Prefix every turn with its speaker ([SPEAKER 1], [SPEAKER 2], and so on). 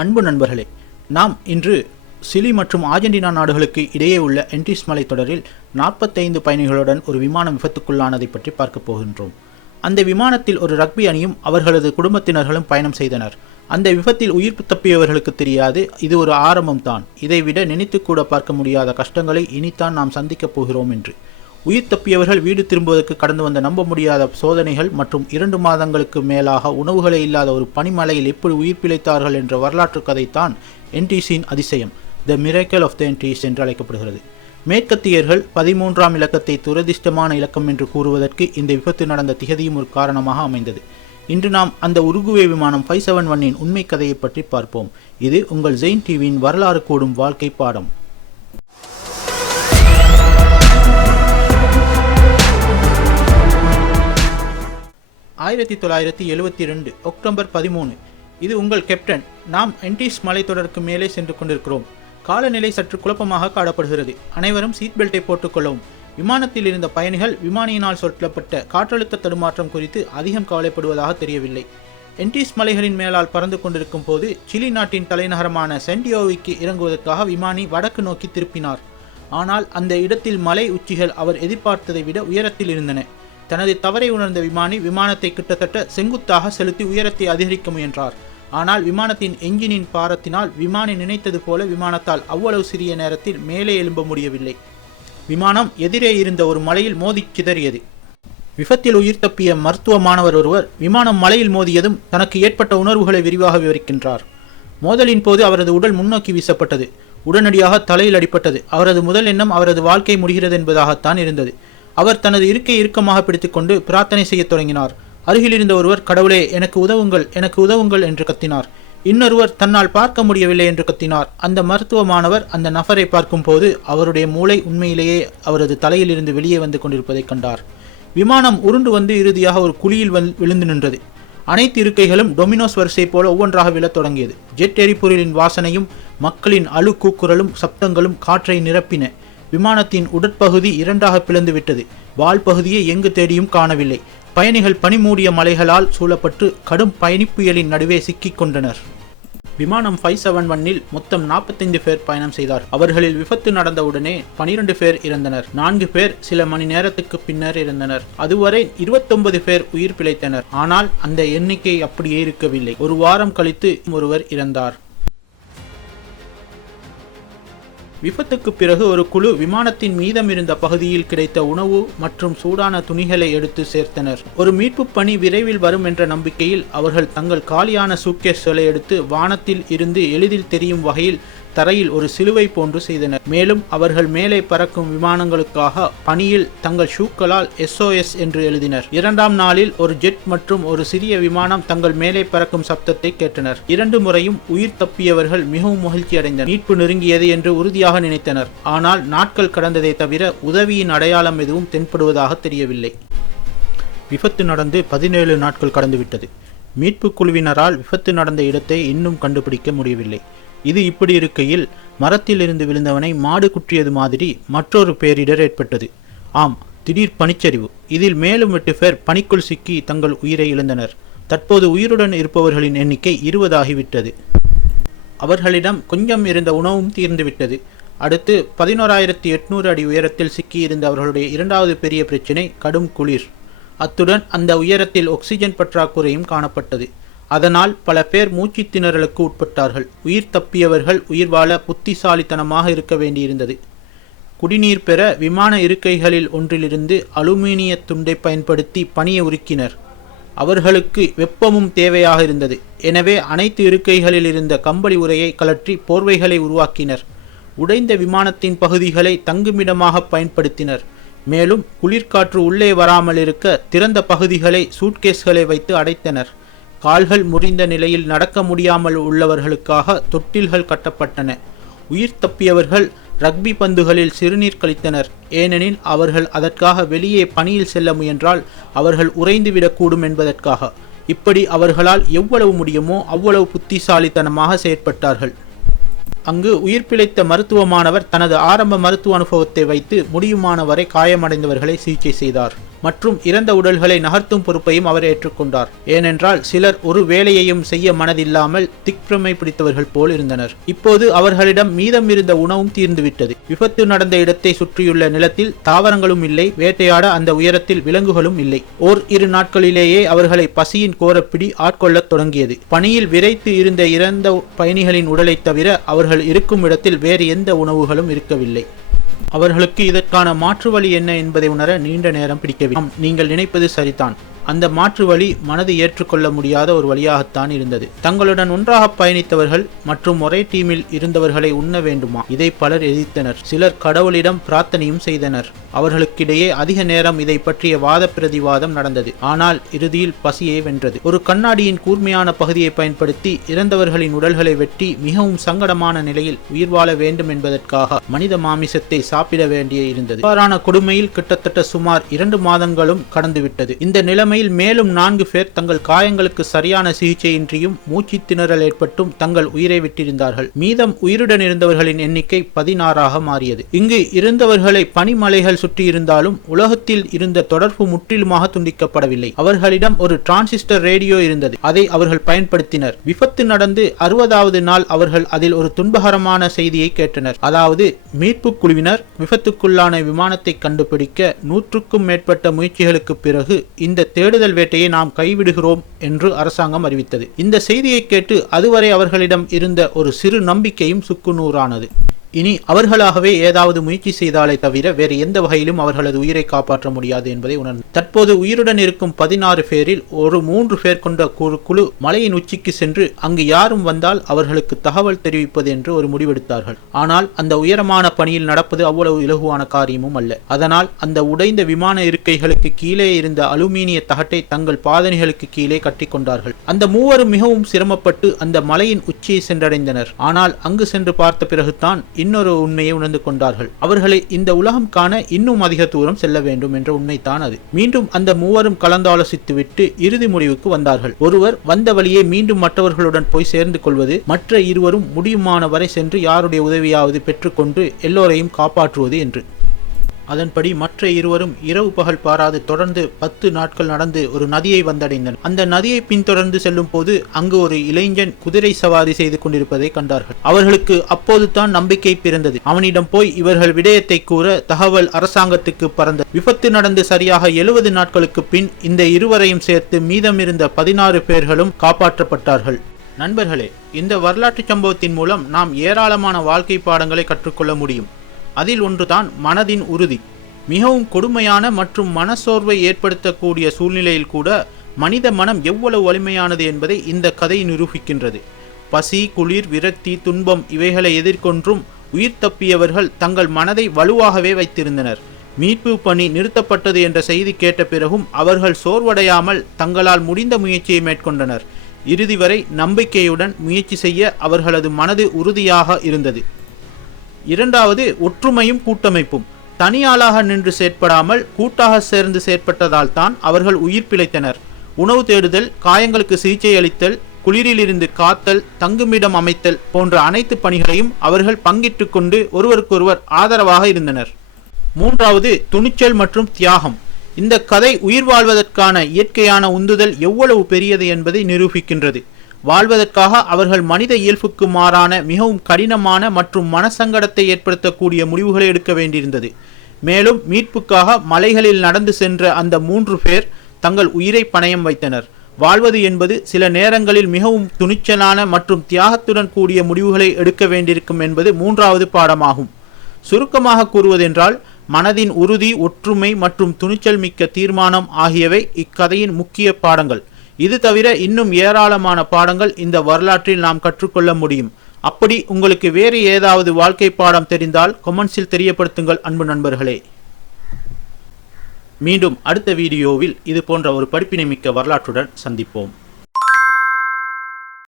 [SPEAKER 1] அன்பு நண்பர்களே நாம் இன்று சிலி மற்றும் ஆர்ஜென்டினா நாடுகளுக்கு இடையே உள்ள என்டிஸ் மலைத்தொடரில் நாற்பத்தைந்து பயணிகளுடன் ஒரு விமானம் விபத்துக்குள்ளானதை பற்றி பார்க்க போகின்றோம். அந்த விமானத்தில் ஒரு ரக்பி அணியும் அவர்களது குடும்பத்தினர்களும் பயணம் செய்தனர். அந்த விபத்தில் உயிர் தப்பியவர்களுக்கு தெரியாது இது ஒரு ஆரம்பம் தான் இதைவிட நினைத்து கூட பார்க்க முடியாத கஷ்டங்களை இனித்தான் நாம் சந்திக்கப் போகிறோம் என்று. உயிர் தப்பியவர்கள் வீடு திரும்புவதற்கு கடந்து வந்த நம்ப முடியாத சோதனைகள் மற்றும் இரண்டு மாதங்களுக்கு மேலாக உணவுகளே இல்லாத ஒரு பனிமலையில் எப்படி உயிர் பிழைத்தார்கள் என்ற வரலாற்று கதைத்தான் என்டிசியின் அதிசயம் த மிரேக்கல் ஆஃப் த என்டிஸ் என்று அழைக்கப்படுகிறது. மேற்கத்தியர்கள் பதிமூன்றாம் இலக்கத்தை துரதிர்ஷ்டமான இலக்கம் என்று கூறுவதற்கு இந்த விபத்து நடந்த திகதியும் ஒரு காரணமாக அமைந்தது. இன்று நாம் அந்த உருகுவே விமானம் ஃபைவ் செவன் ஒன்னின் உண்மை கதையை பற்றி பார்ப்போம். இது உங்கள் ஜெயின் டிவியின் வரலாறு கூடும் வாழ்க்கை பாடம். ஆயிரத்தி தொள்ளாயிரத்தி எழுவத்தி ரெண்டு அக்டோபர் பதிமூணு. இது உங்கள் கேப்டன். நாம் என்டிஸ் மலைத்தொடருக்கு மேலே சென்று கொண்டிருக்கிறோம். காலநிலை சற்று குழப்பமாக காணப்படுகிறது. அனைவரும் சீட் பெல்ட்டை போட்டுக்கொள்ளவும் விமானத்தில் இருந்த பயணிகள் விமானியினால் சொல்லப்பட்ட காற்றழுத்த தடுமாற்றம் குறித்து அதிகம் கவலைப்படுவதாக தெரியவில்லை. என்டிஸ் மலைகளின் மேலால் பறந்து கொண்டிருக்கும் போது சிலி நாட்டின் தலைநகரமான சென்டியோவிக்கு இறங்குவதற்காக விமானி வடக்கு நோக்கி திருப்பினார். ஆனால் அந்த இடத்தில் மலை உச்சிகள் அவர் எதிர்பார்த்ததை விட உயரத்தில் இருந்தன. தனது தவறை உணர்ந்த விமானி விமானத்தை கிட்டத்தட்ட செங்குத்தாக செலுத்தி உயரத்தை அதிகரிக்க முயன்றார். ஆனால் விமானத்தின் என்ஜினின் பாரத்தினால் விமானி நினைத்தது போல விமானத்தால் அவ்வளவு சிறிய நேரத்தில் மேலே எழும்ப முடியவில்லை. விமானம் எதிரே இருந்த ஒரு மலையில் மோதி கிதறியது. விபத்தில் உயிர் தப்பிய மருத்துவ மாணவர் ஒருவர் விமானம் மலையில் மோதியதும் தனக்கு ஏற்பட்ட உணர்வுகளை விரிவாக விவரிக்கின்றார். மோதலின் போது அவரது உடல் முன்னோக்கி வீசப்பட்டது. உடனடியாக தலையில் அடிப்பட்டது அவரது முதல் எண்ணம் அவரது வாழ்க்கை முடிகிறது என்பதாகத்தான் இருந்தது. அவர் தனது இருக்கை இறுக்கமாக பிடித்துக்கொண்டு பிரார்த்தனை செய்யத் தொடங்கினார். அருகில் இருந்த ஒருவர் கடவுளே எனக்கு உதவுங்கள் எனக்கு உதவுங்கள் என்று கத்தினார். இன்னொருவர் தன்னால் பார்க்க முடியவில்லை என்று கத்தினார். அந்த மருத்துவ மாணவர் அந்த நபரை பார்க்கும்போது அவருடைய மூளை உண்மையிலேயே அவரது தலையிலிருந்து வெளியே வந்து கொண்டிருப்பதைக் கண்டார். விமானம் உருண்டு வந்து இறுதியாக ஒரு குழியில் விழுந்து நின்றது. அனைத்து இருக்கைகளும் டொமினோஸ் வரிசை போல ஒவ்வொன்றாக விழத் தொடங்கியது. ஜெட் எரிபொருளின் வாசனையும் மக்களின் அழு கூக்குரலும் சப்தங்களும் காற்றை நிரப்பின. விமானத்தின் உடற்பகுதி இரண்டாக பிளந்துவிட்டது வால் பகுதியை எங்கு தேடியும் காணவில்லை. பயணிகள் பனிமூடிய மலைகளால் சூழப்பட்டு கடும் பயணிப்புயலின் நடுவே சிக்கிக் கொண்டனர். விமானம் ஃபைவ் செவன் ஒன்னில் மொத்தம் நாற்பத்தைந்து பேர் பயணம் செய்தார். அவர்களில் விபத்து நடந்தவுடனே பனிரெண்டு பேர் இறந்தனர். நான்கு பேர் சில மணி நேரத்துக்கு பின்னர் இறந்தனர். அதுவரை இருபத்தொன்பது பேர் உயிர் பிழைத்தனர். ஆனால் அந்த எண்ணிக்கை அப்படியே இருக்கவில்லை. ஒரு வாரம் கழித்து ஒருவர் இறந்தார். விபத்துக்கு பிறகு ஒரு குழு விமானத்தின் மீதமிருந்த பகுதியில் கிடைத்த உணவு மற்றும் சூடான துணிகளை எடுத்து சேர்த்தனர். ஒரு மீட்பு பணி விரைவில் வரும் என்ற நம்பிக்கையில் அவர்கள் தங்கள் காலியான சூட்கேஸ்களை எடுத்து வானத்தில் இருந்து எளிதில் தெரியும் வகையில் தரையில் ஒரு சிலுவை போன்று செய்தனர். மேலும் அவர்கள் மேலே பறக்கும் விமானங்களுக்காக பணியில் தங்கள் ஷூக்களால் எஸ்ஓஎஸ் என்று எழுதினர். இரண்டாம் நாளில் ஒரு ஜெட் மற்றும் ஒரு சிறிய விமானம் தங்கள் மேலே பறக்கும் சப்தத்தை கேட்டனர். இரண்டு முறையும் உயிர் தப்பியவர்கள் மிகவும் மகிழ்ச்சி அடைந்தனர். மீட்பு நெருங்கியது என்று உறுதியாக நினைத்தனர். ஆனால் நாட்கள் கடந்ததை தவிர உதவியின் அடையாளம் எதுவும் தென்படுவதாக தெரியவில்லை. விபத்து நடந்து பதினேழு நாட்கள் கடந்துவிட்டது. மீட்பு குழுவினரால் விபத்து நடந்த இடத்தை இன்னும் கண்டுபிடிக்க முடியவில்லை. இது இப்படி இருக்கையில் மரத்தில் இருந்து விழுந்தவனை மாடு குற்றியது மாதிரி மற்றொரு பேரிடர் ஏற்பட்டது. ஆம் திடீர் பனிச்சரிவு. இதில் மேலும் எட்டு பேர் பனிக்குள் சிக்கி தங்கள் உயிரை இழந்தனர். தற்போது உயிருடன் இருப்பவர்களின் எண்ணிக்கை இருபதாகிவிட்டது. அவர்களிடம் கொஞ்சம் இருந்த உணவும் தீர்ந்துவிட்டது. அடுத்து பதினோராயிரத்தி எட்நூறு அடி உயரத்தில் சிக்கியிருந்த அவர்களுடைய இரண்டாவது பெரிய பிரச்சினை கடும் குளிர். அத்துடன் அந்த உயரத்தில் ஆக்சிஜன் பற்றாக்குறையும் காணப்பட்டது. அதனால் பல பேர் மூச்சு திணறலுக்கு உட்பட்டார்கள். உயிர் தப்பியவர்கள் உயிர் வாழ புத்திசாலித்தனமாக இருக்க வேண்டியிருந்தது. குடிநீர் பெற விமான இருக்கைகளில் ஒன்றிலிருந்து அலுமினிய துண்டை பயன்படுத்தி பணியை உருக்கினர். அவர்களுக்கு வெப்பமும் தேவையாக இருந்தது. எனவே அனைத்து இருக்கைகளில் இருந்த கம்பளி உரையை கலற்றி போர்வைகளை உருவாக்கினர். உடைந்த விமானத்தின் பகுதிகளை தங்குமிடமாக பயன்படுத்தினர். மேலும் குளிர்காற்று உள்ளே வராமல் இருக்க திறந்த பகுதிகளை சூட்கேஸ்களை வைத்து அடைத்தனர். கால்கள் முறிந்த நிலையில் நடக்க முடியாமல் உள்ளவர்களுக்காக தொட்டில்கள் கட்டப்பட்டன. உயிர் தப்பியவர்கள் ரக்பி பந்துகளில் சிறுநீர் கழித்தனர். ஏனெனில் அவர்கள் அதற்காக வெளியே பணியில் செல்ல முயன்றால் அவர்கள் உறைந்துவிடக்கூடும் என்பதற்காக. இப்படி அவர்களால் எவ்வளவு முடியுமோ அவ்வளவு புத்திசாலித்தனமாக செயற்பட்டார்கள். அங்கு உயிர் பிழைத்த மருத்துவ மாணவர் தனது ஆரம்ப மருத்துவ அனுபவத்தை வைத்து முடியுமானவரை காயமடைந்தவர்களை சிகிச்சை செய்தார். மற்றும் இறந்த உடல்களை நகர்த்தும் பொறுப்பையும் அவர் ஏற்றுக்கொண்டார். ஏனென்றால் சிலர் ஒரு வேலையையும் செய்ய மனதில்லாமல் திக்பிரமை பிடித்தவர்கள் போல் இருந்தனர். இப்போது அவர்களிடம் மீதம் இருந்த உணவும் தீர்ந்துவிட்டது. விபத்து நடந்த இடத்தை சுற்றியுள்ள நிலத்தில் தாவரங்களும் இல்லை வேட்டையாட அந்த உயரத்தில் விலங்குகளும் இல்லை. ஓர் இரு நாட்களிலேயே அவர்களை பசியின் கோரப்பிடி ஆட்கொள்ளத் தொடங்கியது. பணியில் விரைத்து இருந்த இறந்த பயணிகளின் உடலை தவிர அவர்கள் இருக்கும் இடத்தில் வேறு எந்த உணவுகளும் இருக்கவில்லை. அவர்களுக்கு இதற்கான மாற்று வழி என்ன என்பதை உணர நீண்ட நேரம் பிடிக்கவில்லை. நீங்கள் நினைப்பது சரிதான். அந்த மாற்று வழி மனது ஏற்றுக்கொள்ள முடியாத ஒரு வழியாகத்தான் இருந்தது. தங்களுடன் ஒன்றாக பயணித்தவர்கள் மற்றும் ஒரே டீமில் இருந்தவர்களை உண்ண வேண்டுமா? இதை பலர் எதிர்த்தனர். சிலர் கடவுளிடம் பிரார்த்தனையும் செய்தனர். அவர்களுக்கிடையே அதிக நேரம் இதை பற்றிய வாத பிரதிவாதம் நடந்தது. ஆனால் இறுதியில் பசியே வென்றது. ஒரு கண்ணாடியின் கூர்மையான பகுதியை பயன்படுத்தி இறந்தவர்களின் உடல்களை வெட்டி மிகவும் சங்கடமான நிலையில் உயிர் வாழ வேண்டும் என்பதற்காக மனித மாமிசத்தை சாப்பிட வேண்டிய இருந்தது. இவ்வாறான கொடுமையில் கிட்டத்தட்ட சுமார் இரண்டு மாதங்களும் கடந்துவிட்டது. இந்த நிலைமையில் மேலும் நான்கு பேர் தங்கள் காயங்களுக்கு சரியான சிகிச்சையின்றியும் மூச்சு திணறல் ஏற்பட்டும் தங்கள் உயிரை விட்டிருந்தார்கள். மீதம் உயிருடன் இருந்தவர்களின் எண்ணிக்கை பதினாறாக மாறியது. இங்கு இருந்தவர்களை பனிமலைகள் சுற்றி இருந்தாலும் உலகத்தில் இருந்த தொடர்பு முற்றிலுமாக துண்டிக்கப்படவில்லை. அவர்களிடம் ஒரு டிரான்சிஸ்டர் ரேடியோ இருந்தது. அதை அவர்கள் பயன்படுத்தினர். விபத்து நடந்து அறுபதாவது நாள் அவர்கள் அதில் ஒரு துன்பகரமான செய்தியை கேட்டனர். அதாவது மீட்பு குழுவினர் விபத்துக்குள்ளான விமானத்தை கண்டுபிடிக்க நூற்றுக்கும் மேற்பட்ட முயற்சிகளுக்கு பிறகு இந்த தேடுதல் வேட்டையை நாம் கைவிடுகிறோம் என்று அரசாங்கம் அறிவித்தது. இந்த செய்தியை கேட்டு அதுவரை அவர்களிடம் இருந்த ஒரு சிறு நம்பிக்கையும் சுக்குநூறானது இனி அவர்களாகவே ஏதாவது முயற்சி செய்தாலே தவிர வேறு எந்த வகையிலும் அவர்களது உயிரை காப்பாற்ற முடியாது என்பதை உணர்ந்து தற்போது உயிருடன் இருக்கும் பதினாறு பேரில் ஒரு மூன்று பேர் கொண்ட குழு குழு மலையின் உச்சிக்கு சென்று அங்கு யாரும் வந்தால் அவர்களுக்கு தகவல் தெரிவிப்பது என்று ஒரு முடிவெடுத்தார்கள். ஆனால் அந்த உயரமான பணியில் நடப்பது அவ்வளவு இலகுவான காரியமும் அல்ல. அதனால் அந்த உடைந்த விமான இருக்கைகளுக்கு கீழே இருந்த அலுமினிய தகட்டை தங்கள் பாதணிகளுக்கு கீழே கட்டிக்கொண்டார்கள் அந்த மூவரும் மிகவும் சிரமப்பட்டு அந்த மலையின் உச்சியை சென்றடைந்தனர். ஆனால் அங்கு சென்று பார்த்த பிறகுதான் இன்னொரு உண்மையை உணர்ந்து கொண்டார்கள். அவர்களை இந்த உலகம் காண இன்னும் அதிக தூரம் செல்ல வேண்டும் என்ற உண்மைதான் அது. மீண்டும் அந்த மூவரும் கலந்தாலோசித்துவிட்டு இறுதி முடிவுக்கு வந்தார்கள். ஒருவர் வந்த வழியே மீண்டும் மற்றவர்களுடன் போய் சேர்ந்து கொள்வது மற்ற இருவரும் முடியுமான வரை சென்று யாருடைய உதவியாவது பெற்றுக்கொண்டு எல்லோரையும் காப்பாற்றுவது என்று. அதன்படி மற்ற இருவரும் இரவு பகல் பாராது தொடர்ந்து பத்து நாட்கள் நடந்து ஒரு நதியை வந்தடைந்தனர். அந்த நதியை பின்தொடர்ந்து செல்லும் போது அங்கு ஒரு இளைஞன் குதிரை சவாரி செய்து கொண்டிருப்பதை கண்டார்கள். அவர்களுக்கு அப்போது தான் நம்பிக்கை பிறந்தது. அவனிடம் போய் இவர்கள் விடயத்தை கூற தகவல் அரசாங்கத்துக்கு பறந்த விபத்து நடந்து சரியாக எழுபது நாட்களுக்கு பின் இந்த இருவரையும் சேர்த்து மீதமிருந்த பதினாறு பேர்களும் காப்பாற்றப்பட்டார்கள். நண்பர்களே இந்த வரலாற்று சம்பவத்தின் மூலம் நாம் ஏராளமான வாழ்க்கை பாடங்களை கற்றுக்கொள்ள முடியும். அதில் ஒன்றுதான் மனதின் உறுதி. மிகவும் கொடுமையான மற்றும் மனச்சோர்வை ஏற்படுத்தக்கூடிய சூழ்நிலையில் கூட மனித மனம் எவ்வளவு வலிமையானது என்பதை இந்த கதை நிரூபிக்கின்றது. பசி குளிர் விரக்தி துன்பம் இவைகளை எதிர்கொன்றும் உயிர் தப்பியவர்கள் தங்கள் மனதை வலுவாகவே வைத்திருந்தனர். மீட்பு பணி நிறுத்தப்பட்டது என்ற செய்தி கேட்ட பிறகும் அவர்கள் சோர்வடையாமல் தங்களால் முடிந்த முயற்சியை மேற்கொண்டனர். இறுதி வரை நம்பிக்கையுடன் முயற்சி செய்ய அவர்களது மனது உறுதியாக இருந்தது. இரண்டாவது ஒற்றுமையும் கூட்டமைப்பும். தனியாளாக நின்று செயற்படாமல் கூட்டாக சேர்ந்து செயற்பட்டதால் தான் அவர்கள் உயிர் பிழைத்தனர். உணவு தேடுதல் காயங்களுக்கு சிகிச்சை அளித்தல் குளிரிலிருந்து காத்தல் தங்குமிடம் அமைத்தல் போன்ற அனைத்து பணிகளையும் அவர்கள் பங்கிட்டு கொண்டு ஒருவருக்கொருவர் ஆதரவாக இருந்தனர். மூன்றாவது துணிச்சல் மற்றும் தியாகம். இந்த கதை உயிர் வாழ்வதற்கான இயற்கையான உந்துதல் எவ்வளவு பெரியது என்பதை நிரூபிக்கின்றது. வாழ்வதற்காக அவர்கள் மனித இயல்புக்கு மாறான மிகவும் கடினமான மற்றும் மனசங்கடத்தை ஏற்படுத்தக்கூடிய முடிவுகளை எடுக்க வேண்டியிருந்தது. மேலும் மீட்புக்காக மலைகளில் நடந்து சென்ற அந்த மூன்று பேர் தங்கள் உயிரை பணயம் வைத்தனர். வாழ்வது என்பது சில நேரங்களில் மிகவும் துணிச்சலான மற்றும் தியாகத்துடன் கூடிய முடிவுகளை எடுக்க வேண்டியிருக்கும் என்பது மூன்றாவது பாடமாகும். சுருக்கமாக கூறுவதென்றால் மனதின் உறுதி ஒற்றுமை மற்றும் துணிச்சல் மிக்க தீர்மானம் ஆகியவை இக்கதையின் முக்கிய பாடங்கள். இது தவிர இன்னும் ஏராளமான பாடங்கள் இந்த வரலாற்றில் நாம் கற்றுக்கொள்ள முடியும். அப்படி உங்களுக்கு வேறு ஏதாவது வாழ்க்கை பாடம் தெரிந்தால் கொமெண்ட்ஸில் தெரியப்படுத்துங்கள் அன்பு நண்பர்களே. மீண்டும் அடுத்த வீடியோவில் இது போன்ற ஒரு படிப்பினை மிக்க வரலாற்றுடன் சந்திப்போம்.